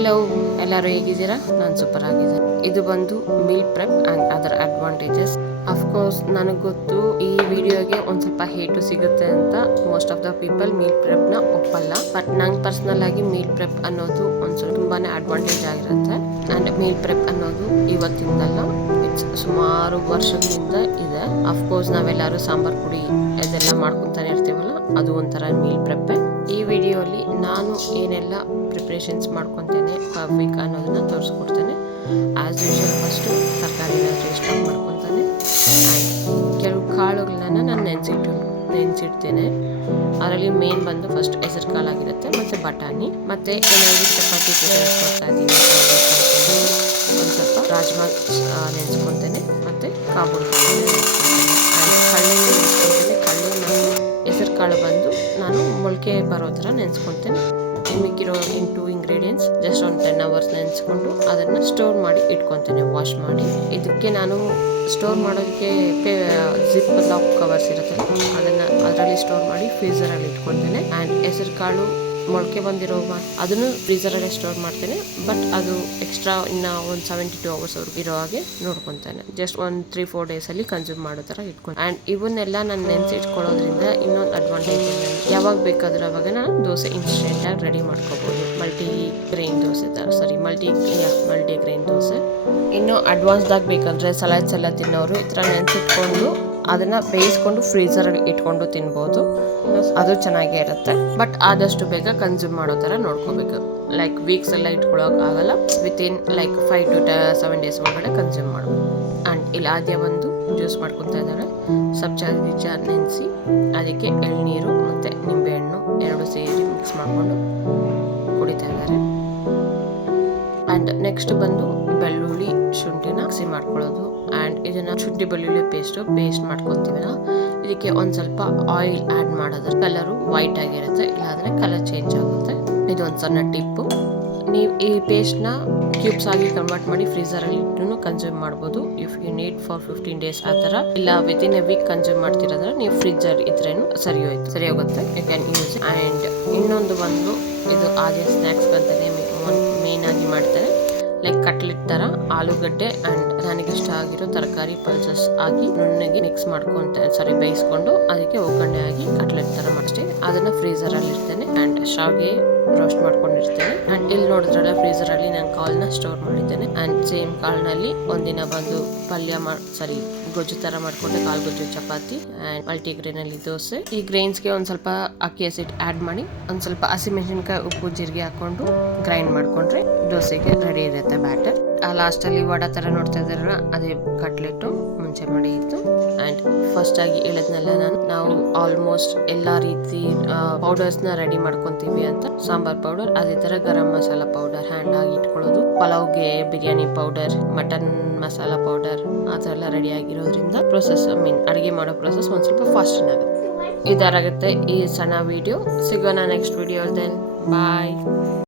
Hello, ಎಲ್ಲರೂ ಹೇಗಿದ್ದೀರಾ? ನಾನು ಸೂಪರ್ ಆಗಿದ್ದೀನಿ. ಇದು ಬಂದು meal prep and other advantages. Of course ನನಗೆ ಗೊತ್ತು ಈ ವಿಡಿಯೋಗೆ ಒಂದು ಸ್ವಲ್ಪ ಹೇಟು ಸಿಗುತ್ತೆ ಅಂತ. Most of the people meal ಪ್ರೆಪ್ನ ಒಪ್ಪಲ್ಲ. ಬಟ್ ನಂಗೆ ಪರ್ಸ್ನಲ್ ಆಗಿ ಮೀಲ್ ಪ್ರೆಪ್ ಅನ್ನೋದು ಒಂದು ಸ್ವಲ್ಪ ತುಂಬಾ ಅಡ್ವಾಂಟೇಜ್ ಆಗಿರುತ್ತೆ. ಆ್ಯಂಡ್ ಮೀಲ್ ಪ್ರೆಪ್ ಅನ್ನೋದು ಇವತ್ತಿಂದಲ್ಲ, ಇಟ್ಸ್ ಸುಮಾರು ವರ್ಷಗಳಿಂದ ಇದೆ. ಅಫ್ಕೋರ್ಸ್ ನಾವೆಲ್ಲರೂ ಸಾಂಬಾರು ಪುಡಿ ಇದೆಲ್ಲ ಮಾಡ್ಕೊತಾನೆ ಇರ್ತೀವಲ್ಲ, ಅದು ಒಂಥರ ಮೀಲ್ ಪ್ರೆಪ್ಪೆ. ಈ ವಿಡಿಯೋಲಿ ನಾನು ಏನೆಲ್ಲ ಪ್ರಿಪ್ರೇಷನ್ಸ್ ಮಾಡ್ಕೊತೇನೆ ಪರ್ ವೀಕ್ ಅನ್ನೋದನ್ನ ತೋರಿಸ್ಕೊಡ್ತೇನೆ. ಆ್ಯಸ್ ಯೂಶುವಲ್ ಫಸ್ಟು ತರಕಾರಿನ ಸ್ಟಾಪ್ ಮಾಡ್ಕೊತಾನೆ. ಆ್ಯಂಡ್ ಕೆಲವು ಕಾಳುಗಳನ್ನ ನಾನು ನೆನೆಸಿಡ್ತೇನೆ. ಅದರಲ್ಲಿ ಮೇನ್ ಬಂದು ಫಸ್ಟ್ ಹೆಸರು ಕಾಳಾಗಿರುತ್ತೆ, ಮತ್ತು ಬಟಾಣಿ, ಮತ್ತು ಏನಾದರೂ ಚಪಾತಿ ಮಾಡ್ತಾ ಇದ್ದೀನಿ ಒಂದು ಸ್ವಲ್ಪ ರಾಜ್ಮಾ ನೆನೆಸ್ಕೊತೇನೆ, ಮತ್ತು ಕಾಬೂಲ್ ಕಳ್ಳೆ ನೆನೆಸ್ಕೊತೇನೆ. ಕಳ್ಳೆ ಮತ್ತು ಹೆಸರು ಕಾಳು ಬಂದು ನಾನು ಮೊಳಕೆ ಬರೋ ಥರ ನೆನೆಸ್ಕೊತೇನೆ. ಮಿಕ್ಕಿರೋ 2 ಇಂಗ್ರೀಡಿಯೆಂಟ್ಸ್ ಜಸ್ಟ್ ಒಂದು 10 hours ನೆನೆಸ್ಕೊಂಡು ಅದನ್ನು ಸ್ಟೋರ್ ಮಾಡಿ ಇಟ್ಕೊತೇನೆ, ವಾಶ್ ಮಾಡಿ. ಇದಕ್ಕೆ ನಾನು ಸ್ಟೋರ್ ಮಾಡೋದಕ್ಕೆ ಜಿಪ್ ಲಾಕ್ ಕವರ್ಸ್ ಇರುತ್ತಲ್ಲ, ಅದರಲ್ಲಿ ಸ್ಟೋರ್ ಮಾಡಿ ಫ್ರೀಝರಲ್ಲಿ ಇಟ್ಕೊತೇನೆ. ಆ್ಯಂಡ್ ಹೆಸರು ಕಾಳು ಮೊಳಕೆ ಬಂದಿರೋ ಅದನ್ನು ಫ್ರೀಝರಲ್ಲೇ ಸ್ಟೋರ್ ಮಾಡ್ತೇನೆ. ಬಟ್ ಅದು ಎಕ್ಸ್ಟ್ರಾ ಇನ್ನು ಒಂದು 72 hours ಇರೋ ಹಾಗೆ ನೋಡ್ಕೊತೇನೆ. ಜಸ್ಟ್ ಒಂದು 3-4 ಡೇಸಲ್ಲಿ ಕನ್ಸ್ಯೂಮ್ ಮಾಡೋ ಥರ ಇಟ್ಕೊಂಡು. ಆ್ಯಂಡ್ ಇವನ್ನೆಲ್ಲ ನಾನು ನೆನೆಸಿ ಇಟ್ಕೊಳ್ಳೋದ್ರಿಂದ ಇನ್ನೊಂದು ಅಡ್ವಾಂಟೇಜ್ ಏನು, ಯಾವಾಗ ಬೇಕಾದರೂ ಅವಾಗ ನಾನು ದೋಸೆ ಇನ್ಸ್ಟೆಂಟಾಗಿ ರೆಡಿ ಮಾಡ್ಕೋಬೋದು. Multi grain dosa. ಇನ್ನು ಅಡ್ವಾನ್ಸ್ದಾಗಿ ಬೇಕಂದರೆ ಸಲಾಡ್ಸ್ ಎಲ್ಲ ತಿನ್ನೋರು ಈ ಥರ ನೆನೆಸಿಟ್ಕೊಂಡು ಅದನ್ನು ಬೇಯಿಸ್ಕೊಂಡು ಫ್ರೀಝರಲ್ಲಿ ಇಟ್ಕೊಂಡು ತಿನ್ಬೋದು. ಅದು ಚೆನ್ನಾಗೇ ಇರುತ್ತೆ. ಬಟ್ ಆದಷ್ಟು ಬೇಗ ಕನ್ಸ್ಯೂಮ್ ಮಾಡೋ ಥರ ನೋಡ್ಕೋಬೇಕು. ಲೈಕ್ ವೀಕ್ಸ್ ಎಲ್ಲ ಇಟ್ಕೊಳ್ಳೋಕ್ಕಾಗಲ್ಲ, ವಿತಿನ್ ಲೈಕ್ 5 to 7 days ಒಳಗಡೆ ಕನ್ಸ್ಯೂಮ್ ಮಾಡ್ಬೋದು. ಆ್ಯಂಡ್ ಇಲ್ಲಿ ಆದ್ಯ ಒಂದು ಜ್ಯೂಸ್ ಮಾಡ್ಕೊತಾ ಇದ್ದಾಳೆ. ಸಬ್ಜಾ ಬೀಜ ನೆನೆಸಿ ಅದಕ್ಕೆ ಎಳ್ನೀರು ಮತ್ತು ನಿಂಬೆಹಣ್ಣು 2 ಸೇರಿ ಮಿಕ್ಸ್ ಮಾಡಿಕೊಂಡು ಕುಡಿತಾ ಇದ್ದಾರೆ. ಆ್ಯಂಡ್ ನೆಕ್ಸ್ಟ್ ಬಂದು ಬೆಳ್ಳುಳ್ಳಿ ಶುಂಠಿನ ಮಿಕ್ಸಿ ಮಾಡ್ಕೊಳ್ಳೋದು. ಆ್ಯಂಡ್ ಇದನ್ನು ಶುಂಠಿ ಬೆಳ್ಳುಳ್ಳಿ ಪೇಸ್ಟ್ ಮಾಡ್ಕೊತೀವಿ. ಇದಕ್ಕೆ ಒಂದು ಸ್ವಲ್ಪ ಆಯಿಲ್ ಆ್ಯಡ್ ಮಾಡಿದ್ರೆ ಕಲರು ವೈಟ್ ಆಗಿರುತ್ತೆ, ಇಲ್ಲಾಂದರೆ ಕಲರ್ ಚೇಂಜ್ ಆಗುತ್ತೆ. ಇದು ಒಂದು ಸಣ್ಣ ಟಿಪ್ಪು. ನೀವು ಈ ಪೇಸ್ಟ್ನ ಕ್ಯೂಬ್ಸ್ ಆಗಿ ಕನ್ವರ್ಟ್ ಮಾಡಿ ಫ್ರೀಝರಲ್ಲಿ ಇಟ್ಟು ಕನ್ಸ್ಯೂಮ್ ಮಾಡ್ಬೋದು. If you need for 15 days ಆ ಥರ, ಇಲ್ಲ ವಿತಿನ್ ಎ ವೀಕ್ ಕನ್ಸ್ಯೂಮ್ ಮಾಡ್ತಿರೋದ್ರೆ ನೀವು ಫ್ರಿಜ್ಜಲ್ಲಿ ಇದ್ರೇನು ಸರಿ ಹೋಗುತ್ತೆ. You can use. ಆ್ಯಂಡ್ ಇನ್ನೊಂದು ಬಂದು ಇದು ಆದ್ಯ ಸ್ನ್ಯಾಕ್ಸ್ ಅಂತಲೇ ಮೇನ್ ಆಗಿ ಮಾಡ್ತಾರೆ. ಲೈಕ್ ಕಟ್ಲೆಟ್ ಥರ ಆಲೂಗಡ್ಡೆ ಆ್ಯಂಡ್ ನನಗಿಷ್ಟ ಆಗಿರೋ ತರಕಾರಿ ಪಲ್ಸಸ್ ಹಾಕಿ ನುಣ್ಣಗೆ ಮಿಕ್ಸ್ ಬೇಯಿಸ್ಕೊಂಡು ಅದಕ್ಕೆ ಒಗ್ಗರಣೆ ಆಗಿ ಕಟ್ಲೆಟ್ ಥರ ಮಾಡ್ತೀನಿ. ಅದನ್ನು ಫ್ರೀಝರಲ್ಲಿ ಇರ್ತೇನೆ. ಆ್ಯಂಡ್ ಶಾವಿಗೆ ರೋಸ್ಟ್ ಮಾಡ್ಕೊಂಡಿರ್ತೇನೆ. ಆ್ಯಂಡ್ ಇಲ್ಲಿ ನೋಡಿದ್ರಲ್ಲ, ಫ್ರೀಝರಲ್ಲಿ ನಾನು ಕಾಳನ್ನ ಸ್ಟೋರ್ ಮಾಡಿದ್ದೇನೆ. ಆ್ಯಂಡ್ ಸೇಮ್ ಕಾಳಿನಲ್ಲಿ ಒಂದಿನ ಬಂದು ಗೊಜ್ಜು ಥರ ಮಾಡಿಕೊಂಡೆ, ಕಾಳು ಗೊಜ್ಜು, ಚಪಾತಿ ಆ್ಯಂಡ್ ಮಲ್ಟಿಗ್ರೇನಲ್ಲಿ ದೋಸೆ. ಈ ಗ್ರೈನ್ಸ್ಗೆ ಒಂದು ಸ್ವಲ್ಪ ಅಕ್ಕಿ ಹಸಿಟ್ಟು ಆ್ಯಡ್ ಮಾಡಿ ಒಂದು ಸ್ವಲ್ಪ ಹಸಿಮೆಣಸಿನ್ಕಾಯಿ, ಉಪ್ಪು, ಜೀರಿಗೆ ಹಾಕ್ಕೊಂಡು ಗ್ರೈಂಡ್ ಮಾಡಿಕೊಂಡ್ರೆ ದೋಸೆಗೆ ರೆಡಿ ಇರುತ್ತೆ ಬ್ಯಾಟರ್. ಲಾಸ್ಟಲ್ಲಿ ವಡ ಥರ ನೋಡ್ತಾ ಇದ್ದಾರಲ್ಲ, ಅದೇ ಕಟ್ಲೆಟು ಮುಂಚೆ ಮಾಡಿ ಇತ್ತು. ಆ್ಯಂಡ್ ಫಸ್ಟಾಗಿ ಹೇಳಿದ್ನಲ್ಲ ನಾವು ಆಲ್ಮೋಸ್ಟ್ ಎಲ್ಲ ರೀತಿ ಪೌಡರ್ಸ್ನ ರೆಡಿ ಮಾಡ್ಕೊತೀವಿ ಅಂತ. ಸಾಂಬಾರ್ ಪೌಡರ್, ಅದೇ ಥರ ಗರಂ ಮಸಾಲ ಪೌಡರ್ ಹ್ಯಾಂಡ್ ಆಗಿ ಇಟ್ಕೊಳ್ಳೋದು, ಪಲಾವ್ಗೆ biryani powder, mutton masala powder ಆ ಥರ ಎಲ್ಲ ರೆಡಿ ಆಗಿರೋದ್ರಿಂದ ಅಡುಗೆ ಮಾಡೋ ಪ್ರೊಸೆಸ್ ಒಂದು ಸ್ವಲ್ಪ ಫಾಸ್ಟ್ ಆಗುತ್ತೆ. ಇದಾಗುತ್ತೆ ಈ ಸಣ್ಣ ವಿಡಿಯೋ. ಸಿಗೋಣ ನೆಕ್ಸ್ಟ್ ವಿಡಿಯೋದಲ್ಲಿ. ಬಾಯ್.